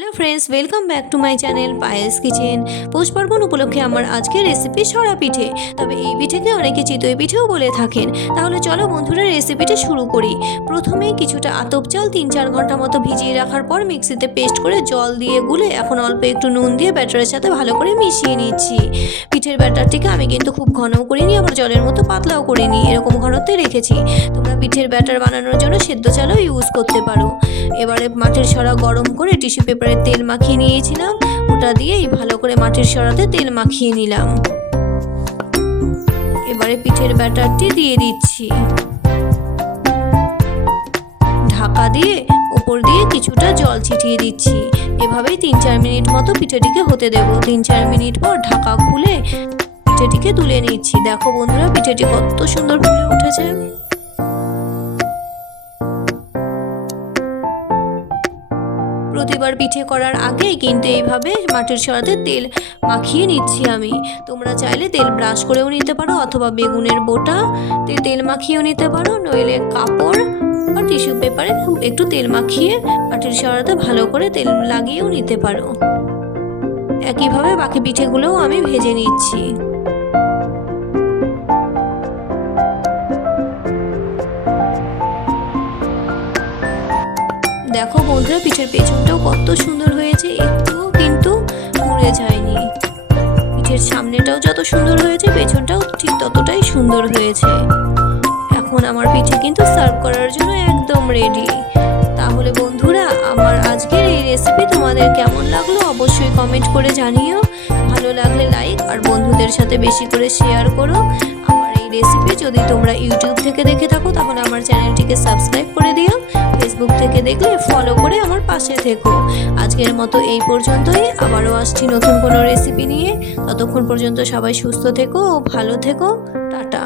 Hello friends, welcome back to my channel Payesh kitchen. Poush Parbon উপলক্ষে আমার আজকের রেসিপি সরা পিঠে। তবে এই পিঠেকে অনেকে চিতই পিঠেও বলে থাকেন। তাহলে চলো বন্ধুরা রেসিপিটা শুরু করি। প্রথমে কিছুটা আতপ চাল 3-4 ঘন্টা মতো ভিজিয়ে রাখার পর মিক্সিতে পেস্ট করে জল দিয়ে গুলে এখন অল্প একটু নুন দিয়ে ব্যাটারের সাথে ভালো করে মিশিয়ে নিচ্ছি। পিঠের ব্যাটারটিকে আমি কিন্তু খুব ঘনও করিনি, আবার জলের মতো পাতলাও করিনি, এরকম ঘনত্বে রেখেছি। তোমরা পিঠের ব্যাটার বানানোর জন্য সেদ্ধ চালও ইউজ করতে পারো। এবারে মাটির সরা গরম করে টিস্যু পেপারে তেল মাখিয়ে নিয়েছিলাম, ওটা দিয়েই ভালো করে মাটির সরাতে তেল মাখিয়ে নিলাম। এবারে পিঠের ব্যাটারটি দিয়ে দিচ্ছি, ঢাকা দিয়ে উপর দিয়ে কিছুটা জল ছিটিয়ে দিচ্ছি। এভাবেই 3-4 মিনিট মতো পিঠেটিকে হতে দেব। 3-4 মিনিট পর ঢাকা খুলে পিঠেটিকে তুলে নিচ্ছি। দেখো বন্ধুরা, পিঠেটি কত সুন্দর ফুলে উঠেছে। প্রতিবার পিঠে করার আগেই কিন্তু এইভাবে মাটির সরাতে তেল মাখিয়ে নিচ্ছি আমি। তোমরা চাইলে তেল ব্রাশ করেও নিতে পারো, অথবা বেগুনের বোটাতে তেল মাখিয়েও নিতে পারো, নইলে কাপড় বা টিস্যু পেপারে একটু তেল মাখিয়ে মাটির সরাতে ভালো করে তেল লাগিয়েও নিতে পারো। একইভাবে বাকি পিঠেগুলোও আমি ভেজে নিচ্ছি। দেখো বন্ধুরা, পিঠের পেছনটাও কত সুন্দর হয়েছে, একটুও কিন্তু মুড়ে যায়নি। পিঠের সামনেটাও যত সুন্দর হয়েছে, পেছনটাও ঠিক ততটাই সুন্দর হয়েছে। এখন আমার পিঠে কিন্তু সার্ভ করার জন্য একদম রেডি। তাহলে বন্ধুরা, আমার আজকের এই রেসিপি তোমাদের কেমন লাগলো অবশ্যই কমেন্ট করে জানিও। ভালো লাগলে লাইক আর বন্ধুদের সাথে বেশি করে শেয়ার করো। আমার এই রেসিপি যদি তোমরা ইউটিউব থেকে দেখে থাকো তাহলে আমার চ্যানেলটিকে সাবস্ক্রাইব করে দিও। ফেসবুক থেকে দেখলে ফলো করে আমার পাশে থেকো। আজকের মতো এই পর্যন্তই, আবারও আসছি নতুন কোনো রেসিপি নিয়ে। ততক্ষণ পর্যন্ত সবাই সুস্থ থেকো ও ভালো থেকো। টাটা।